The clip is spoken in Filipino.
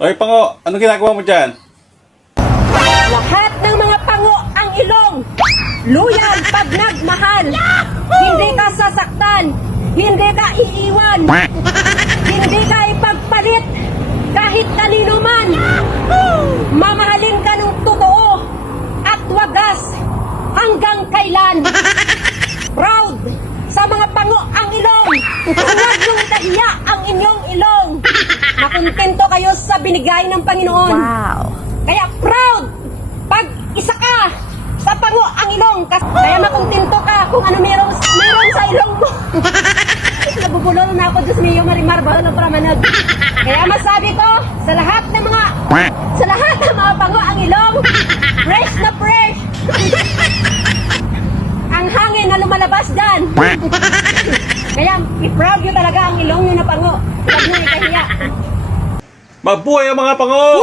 Oy, Pango, ano ginagawa mo dyan? Lahat ng mga pango ang ilong. Luyag pag nagmahal. Hindi ka sasaktan. Hindi ka iiwan. Hindi ka ipagpalit kahit kanino man. Mamahalin ka ng totoo at wagas hanggang kailan. Proud sa mga pango ang ilong. Huwag niyong itahiya ang inyong ilong. Nakontento kayo sa binigay ng Panginoon. Wow. Kaya proud pag isa ka sa pango ang ilong. Kaya makontento ka kung ano meron sa ilong mo. Nabubulol na ako, Diyos mio, Marimar, bawal ng pramanag. Kaya masabi ko, sa lahat ng mga pango ang ilong, fresh na fresh. Ang hangin na lumalabas dyan. Kaya i-proud nyo talaga ang ilong nyo na pango. Huwag nyo ikahiya. Mabuhay ang mga Pango!